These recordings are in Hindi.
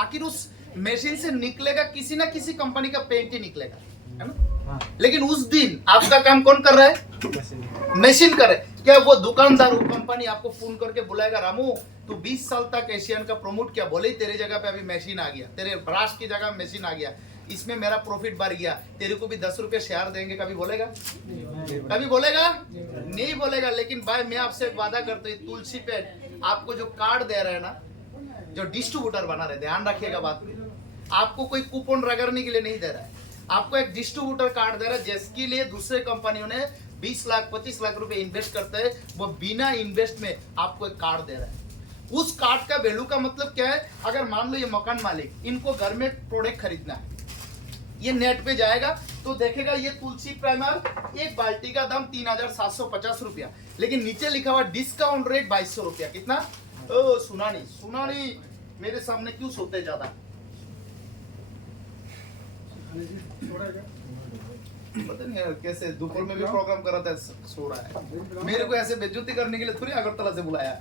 आखिर उस मशीन से निकलेगा किसी ना किसी कंपनी का पेंट ही निकलेगा, है ना? लेकिन उस दिन आपका काम कौन कर रहा है? मशीन कर रहा है। क्या वो दुकानदार, वो कंपनी आपको फोन करके बुलाएगा, रामू तू 20 साल तक एशियन का प्रमोट किया, बोले तेरे जगह पे अभी मशीन आ गया, तेरे ब्राश की जगह मशीन आ गया, इसमें मेरा प्रॉफिट बढ़ गया, तेरे को भी 10 रुपए शेयर देंगे, कभी बोलेगा? कभी बोलेगा? नहीं बोलेगा। लेकिन भाई मैं आपसे एक वादा करता हूँ, तुलसी पेट आपको जो कार्ड दे रहे हैं ना, जो डिस्ट्रीब्यूटर बना रहे, ध्यान रखिएगा बात में, आपको कोई कूपन रगड़ने के लिए नहीं दे रहा है, आपको एक डिस्ट्रीब्यूटर कार्ड दे रहा है, जिसके लिए दूसरे कंपनियों ने 20 लाख 25 लाख रुपए इन्वेस्ट करते हैं, वो बिना इन्वेस्ट में आपको एक कार्ड दे रहा है। उस कार्ड का वैल्यू का मतलब क्या है? अगर मान लो ये मकान मालिक, इनको घर में प्रोडक्ट खरीदना है, ये नेट पे जाएगा तो देखेगा ये तुलसी प्राइमर एक बाल्टी का दाम 3750 रुपया, लेकिन नीचे लिखा हुआ डिस्काउंट रेट 2200 रुपया। कितना? ओ सुना नहीं, मेरे सामने क्यों सोते ज्यादा? पता नहीं यार कैसे दोपहर में भी प्रोग्राम कर रहा था, सो रहा है। मेरे को ऐसे बेइज्जती करने के लिए थोड़ी अगरतला से बुलाया।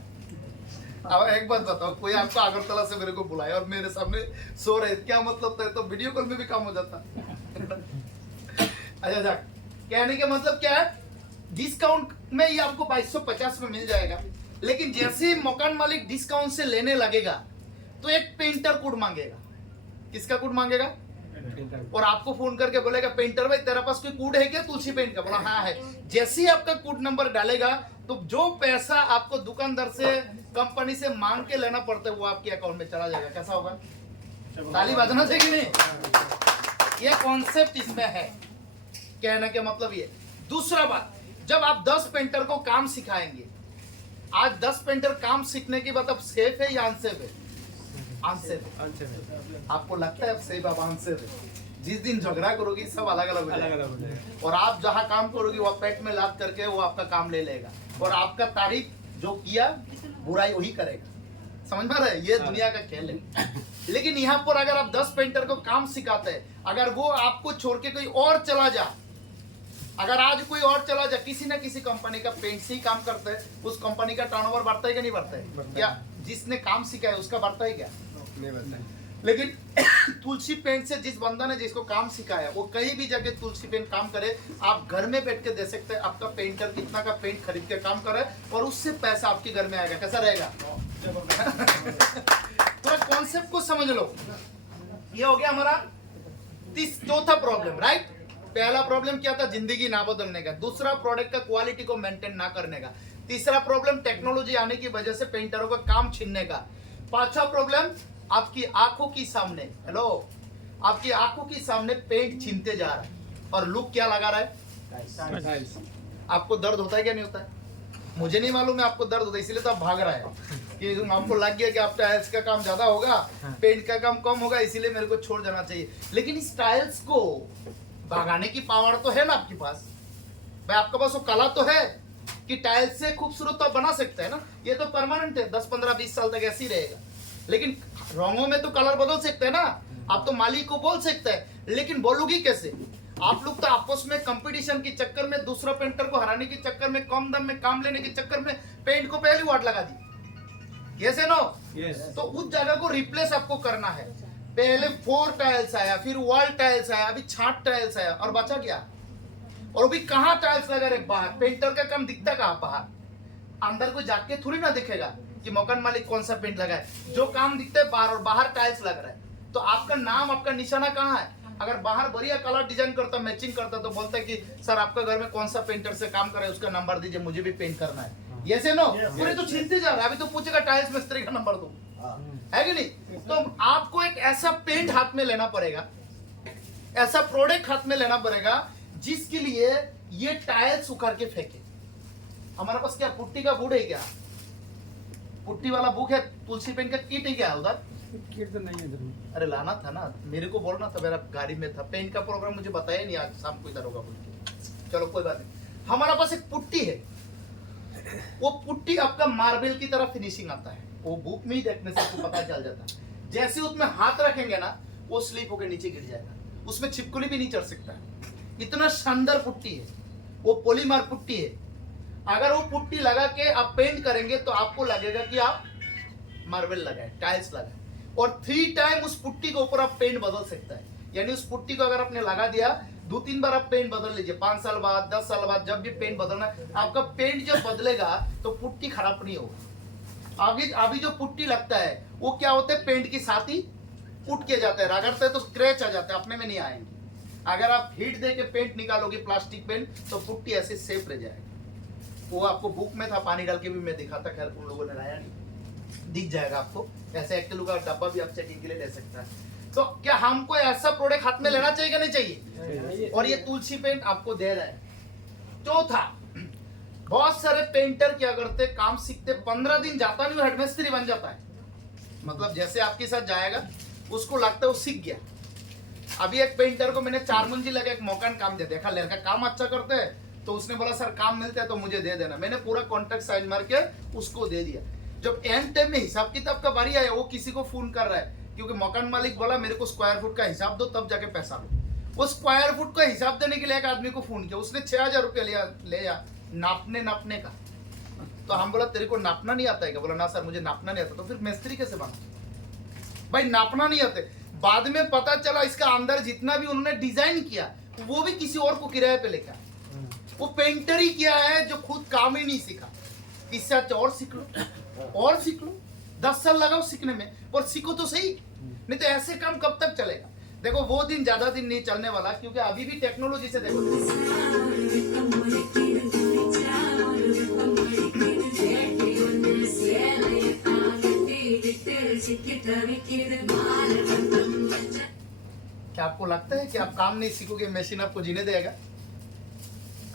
अब एक बात बताओ, कोई आपको अगरतला से मेरे को बुलाया और मेरे सामने सो रहे, क्या मतलब था? तो वीडियो कॉल में भी काम हो जाता। अच्छा, कहने का मतलब क्या है? डिस्काउंट में ये आपको 2250 में मिल जाएगा, लेकिन जैसे ही मकान मालिक डिस्काउंट से लेने लगेगा तो एक पेंटर कोड मांगेगा। किसका कोड मांगेगा? और आपको फोन करके बोलेगा, पेंटर भाई तेरा पास कोई कोड है क्या तुलसी पेंट का? बोला हाँ है। जैसे ही आपका कोड नंबर डालेगा तो जो पैसा आपको दुकानदार से, कंपनी से मांग के लेना पड़ता है, वो आपके अकाउंट में चला जाएगा। कैसा होगा? ताली बजना चाहिए कि नहीं? ये कॉन्सेप्ट इसमें है। कहने का मतलब ये। दूसरा बात, जब आप 10 पेंटर को काम सिखाएंगे, आज 10 पेंटर काम सीखने के बाद अब सेफ है या अनसेफ है? अनसेफ है। आपको लगता है अब सेफ, अब अनसेफ है। जिस दिन झगड़ा करोगी सब अलग अलग हो जाएगा, और आप जहां काम करोगी वो पेट में लाद करके वो आपका काम ले लेगा, और आपका तारीफ जो किया बुराई वही करेगा। समझ में रहे? ये दुनिया का खेल है। लेकिन यहाँ पर अगर आप 10 पेंटर को काम सिखाते हैं, अगर वो आपको छोड़ के कोई और चला जा, अगर आज कोई और चला जा, किसी ना किसी कंपनी का पेंट से ही काम करता है, उस कंपनी का टर्नओवर बढ़ता है कि नहीं बढ़ता है? क्या जिसने काम सिखाया उसका बढ़ता है क्या? नहीं बढ़ता है। लेकिन तुलसी पेंट से जिस बंदा ने जिसको काम सिखाया, वो कहीं भी जाके तुलसी पेंट काम करे, आप घर में बैठ के दे सकते हैं आपका पेंटर कितना का पेंट खरीद के काम करे, और उससे पैसा आपके घर में आएगा। कैसा रहेगा? थोड़ा कॉन्सेप्ट को समझ लो। ये हो गया हमारा चौथा प्रॉब्लम, राइट? पहला प्रॉब्लम क्या था? जिंदगी ना बदलने का। दूसरा, प्रोडक्ट का क्वालिटी को मेंटेन ना करने का। तीसरा प्रॉब्लम, टेक्नोलॉजी आने की वजह से पेंटरों का काम छीनने का। पांचवा प्रॉब्लम, आपकी आंखों की सामने, हेलो, आपकी आंखों की सामने पेंट छीनते जा रहा है, और लुक क्या लगा रहा है? आपको दर्द होता है क्या नहीं होता है? मुझे नहीं मालूम है आपको दर्द होता है, इसीलिए तो आप भाग रहा है कि आपको लग गया कि आप टाइल्स का काम ज्यादा होगा, पेंट का काम कम होगा, इसीलिए मेरे को छोड़ जाना चाहिए। लेकिन इस टाइल्स को भगाने की पावर तो है ना आपके पास? भाई आपके पास वो कला तो है कि टाइल्स से खूबसूरत तो बना सकते हैं ना। ये तो परमानेंट है, 10 15 20 साल तक ऐसे ही रहेगा। लेकिन रंगों में तो कलर बदल सकते हैं ना। आप तो मालिक को बोल सकते हैं, लेकिन बोलोगी कैसे? आप लोग तो आपस में कंपटीशन के चक्कर में, दूसरा पेंटर को हराने के चक्कर में, कम दाम में काम लेने के चक्कर में पेंट को पहली वाट लगा दी। यस है नो? तो उस जगह को रिप्लेस आपको करना है। पहले 4 टाइल्स आया, फिर वॉल टाइल्स आया, अभी 6 टाइल्स आया, और बचा क्या? और अभी कहाँ टाइल्स लगा रहे? बाहर। पेंटर का काम दिखता कहाँ? बाहर। अंदर को जाके थोड़ी ना दिखेगा कि मकान मालिक कौन सा पेंट लगा है। जो काम दिखता है बाहर, और बाहर टाइल्स लग रहा है, तो आपका नाम, आपका निशाना कहाँ है? अगर बाहर बढ़िया कलर डिजाइन करता, मैचिंग करता, तो बोलता है कि सर आपका घर में कौन सा पेंटर से काम कर रहा है, उसका नंबर दीजिए, मुझे भी पेंट करना है। यस है नो? पूरे तो छीनते जा रहा है। अभी तो पूछेगा टाइल्स मिस्त्री का नंबर दो, है कि नहीं? तो आपको एक ऐसा पेंट हाथ में लेना पड़ेगा, ऐसा प्रोडक्ट हाथ में लेना पड़ेगा जिसके लिए ये टाइल्स उखाड़ के फेंके। हमारे पास क्या पुट्टी का बुक है क्या? पुट्टी वाला बुक है, तुलसी पेंट का किट है क्या उधर? किट तो नहीं है जरूर। अरे लाना था ना, मेरे को बोलना था, मेरा गाड़ी में था। पेंट का प्रोग्राम मुझे बताया नहीं, आज शाम को इधर होगा बोल के। चलो कोई बात नहीं। हमारा पास एक पुट्टी है, वो पुट्टी आपका मार्बल की तरह फिनिशिंग आता है। वो बुक में ही देखने से आपको पता चल जाता है। जैसे उसमें हाथ रखेंगे ना, वो स्लिप होकर नीचे गिर जाएगा, उसमें छिपकली भी नहीं चढ़ सकता। इतना शानदार पुट्टी है, वो पॉलीमर पुट्टी है। अगर वो पुट्टी लगा के आप पेंट करेंगे तो आपको लगेगा कि आप मार्बल लगाए, टाइल्स लगाए। और 3 टाइम उस पुट्टी के ऊपर आप पेंट बदल सकता है। यानी उस पुट्टी को अगर आपने लगा दिया 2-3 बार आप पेंट बदल लीजिए, 5 साल बाद 10 साल बाद जब भी पेंट बदलना है, आपका पेंट जब बदलेगा तो पुट्टी खराब नहीं होगा। अभी जो पुट्टी लगता है वो क्या होता है, पेंट के साथ ही उठ के जाता है, रगड़ते हैं तो स्क्रैच आ जाते हैं, अपने में नहीं आएंगे। अगर आप हीट दे के पेंट निकालोगे प्लास्टिक पेंट तो पुट्टी ऐसे सेफ रह जाएगी। वो आपको बुक में था, पानी डाल के भी मैं दिखाता, खैर उन लोगों ने लाया नहीं, दिख जाएगा आपको। ऐसे 1 किलो का डब्बा भी आप चेकिंग के लिए ले सकता है। तो क्या हमको ऐसा प्रोडक्ट हाथ में लेना चाहिए कि नहीं चाहिए? और ये तुलसी पेंट आपको दे रहा है। चौथा, बहुत सारे पेंटर क्या करते, काम सीखते 15 दिन जाता नहीं, हेड मिस्त्री बन जाता है। मतलब जैसे आपके साथ जाएगा उसको लगता है वो सीख गया। अभी एक पेंटर को मैंने 4 मंजिल लगा एक मकान काम दे देखा, लड़का काम अच्छा करते हैं तो उसने बोला सर काम मिलता है तो मुझे दे देना। मैंने पूरा कॉन्ट्रैक्ट साइन मार के उसको दे दिया। जब एंड टाइम में हिसाब किताब का बारी आया, वो किसी को फोन कर रहा है क्योंकि मकान मालिक बोला मेरे को स्क्वायर फुट का हिसाब दो तब जाके पैसा लो। वो स्क्वायर फुट का हिसाब देने के लिए एक आदमी को फोन किया, उसने 6000 रुपया लिया नापने का। तो हम बोला तेरे को नापना नहीं आता है क्या? बोला ना सर मुझे नापना नहीं आता। तो फिर मिस्त्री कैसे बना? भाई नापना नहीं आते। बाद में पता चला इसका अंदर जितना भी उन्होंने डिजाइन किया वो भी किसी और को किराए पे लेकर, वो पेंटर ही किया है जो खुद काम ही नहीं सीखा। इससे अच्छा और सीख लो 10 साल लगाओ सीखने में, और सीखो तो सही, नहीं तो ऐसे काम कब तक चलेगा? देखो वो दिन ज्यादा दिन नहीं चलने वाला, क्योंकि अभी भी टेक्नोलॉजी से देखो। क्या आपको लगता है कि आप काम नहीं सीखोगे मशीन आपको जीने देगा?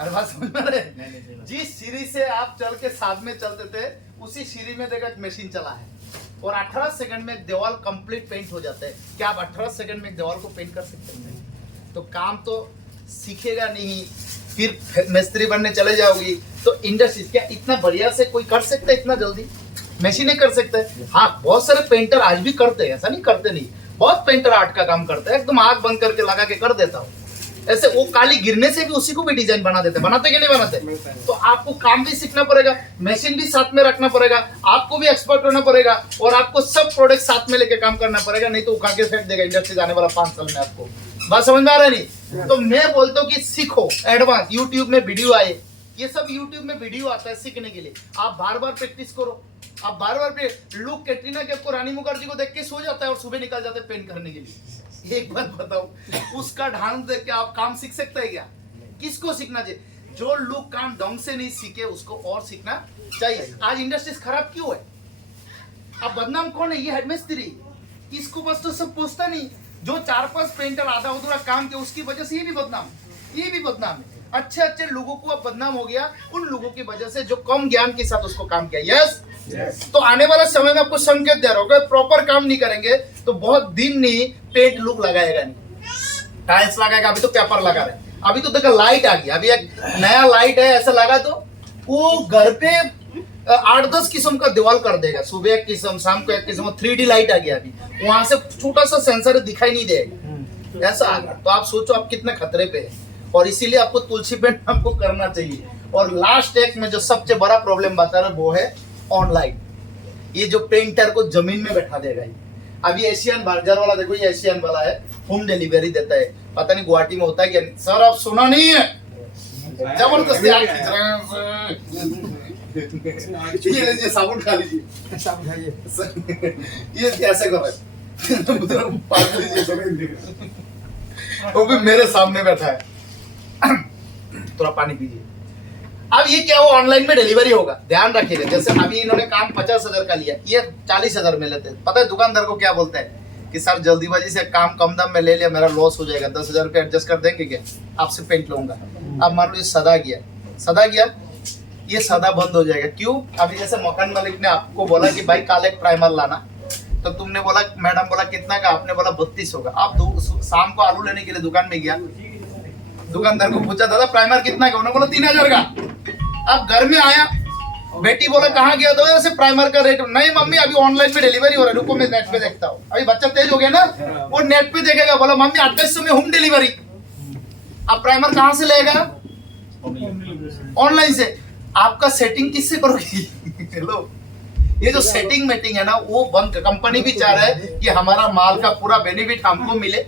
अरे बात समझ में रहे? जिस सीढ़ी से आप चल के साथ में चलते थे उसी सीढ़ी में देखा एक मशीन चला है, और 18 सेकंड में एक दीवार कंप्लीट पेंट हो जाता है। क्या आप 18 सेकंड में एक दीवार को पेंट कर सकते हैं? तो काम तो सीखेगा नहीं, फिर मिस्त्री बनने चले जाओगी तो इंडस्ट्री क्या इतना बढ़िया से कोई कर सकता है? इतना जल्दी मशीनें कर सकते हैं। हाँ बहुत सारे पेंटर आज भी करते हैं, ऐसा नहीं करते नहीं, बहुत पेंटर आर्ट का काम करते हैं, एकदम आग बंद करके लगा के कर देता हूँ। ऐसे वो काली गिरने से भी उसी को भी डिजाइन बनाते कि नहीं बनाते? तो आपको काम भी सीखना पड़ेगा, मशीन भी साथ में रखना पड़ेगा, आपको भी एक्सपर्ट होना पड़ेगा, और आपको सब प्रोडक्ट साथ में लेके काम करना पड़ेगा, नहीं तो उठा के फेंक देगा इंडस्ट्री जाने वाला 5 साल में। आपको बात समझ में आ रहा है नहीं? तो मैं बोलता हूँ कि सीखो एडवांस। यूट्यूब में वीडियो आए, ये सब यूट्यूब में वीडियो आता है सीखने के लिए। आप बार बार प्रैक्टिस करो, आप बार बार लोग कैटरीना कैफ को, रानी मुखर्जी को देख के सो जाता है और सुबह निकल जाते हैं पेंट करने के लिए। एक बात बताओ, उसका ढंग देख के आप काम सीख सकते हैं क्या? किसको सीखना चाहिए? जो लोग काम ढंग से नहीं सीखे उसको और सीखना चाहिए। आज इंडस्ट्रीज खराब क्यों है? अब बदनाम कौन है? ये हेड मिस्त्री, इसको बस तो सब पूछता नहीं। जो 4-5 पेंटर आधा अधूरा काम किया उसकी वजह से ये भी बदनाम है। अच्छे लोगों को अब बदनाम हो गया उन लोगों की वजह से जो कम ज्ञान के साथ उसको काम किया। यस तो आने वाला समय में आपको संकेत दे रहा हूँ, प्रॉपर काम नहीं करेंगे तो बहुत दिन नहीं पेंट लुक लगाएगा नहीं, टाइल्स लगाएगा। अभी तो पेपर लगा रहे, अभी तो देखो लाइट आ गई, अभी एक नया लाइट है ऐसा लगा तो वो घर पे 8-10 किस्म का दीवार कर देगा। सुबह एक किस्म, शाम को एक किस्म, 3D लाइट आ गया। अभी वहां से छोटा सा सेंसर दिखाई नहीं देगा, ऐसा आ गया। तो आप सोचो आप कितने खतरे पे है, और इसीलिए आपको तुलसी पेंट आपको करना चाहिए। और लास्ट एक में जो सबसे बड़ा प्रॉब्लम बता रहा वो है ऑनलाइन। ये जो पेंटर को जमीन में बैठा देगा। अभी एशियन बाजार वाला देखो, ये एशियन वाला है, होम डिलीवरी देता है। पता नहीं गुवाहाटी में होता है क्या? सर आप सुना नहीं है, जबरदस्ती आग खींच रहे हैं। ये साबुन खा लीजिए, साबुन खाइए। ये कैसे कर रहे वो भी मेरे सामने बैठा है। थोड़ा पानी पीजिए। अब ये क्या, वो ऑनलाइन में डिलीवरी होगा, ध्यान रखिएगा। जैसे अभी इन्होंने काम 50,000 का लिया, ये 40,000 में लेते हैं। पता है दुकानदार को क्या बोलते हैं कि सर जल्दीबाजी से काम कम दाम में ले लिया, मेरा लॉस हो जाएगा, 10,000 रुपये एडजस्ट कर देंगे क्या? आपसे पेंट लूंगा। अब मान लो ये सदा गया, ये सदा बंद हो जाएगा। क्यों? अभी जैसे मकान मालिक ने आपको बोला कि भाई कल एक प्राइमर लाना, तो तुमने बोला, मैडम बोला कितना का? आपने बोला 3200 का। आप शाम को आलू लेने के लिए दुकान में गया, दुकानदार को पूछा दादा प्राइमर कितना का? उन्होंने बोला 3000 का। अब घर में आया, बेटी बोला कहाँ गया? तो ऐसे प्राइमर का रेट नहीं मम्मी अभी ऑनलाइन में डिलीवरी हो रहा है, रुको मैं नेट पे देखता हूँ। अभी बच्चा तेज हो गया ना, वो नेट पे देखेगा, बोला मम्मी 2800 में होम डिलीवरी। अब प्राइमर कहाँ से लेगा? ऑनलाइन से। आपका सेटिंग किससे करोगी? हेलो, ये जो सेटिंग मेटिंग है ना वो बंद, कंपनी भी चाह रहा है कि हमारा माल का पूरा बेनिफिट हमको मिले।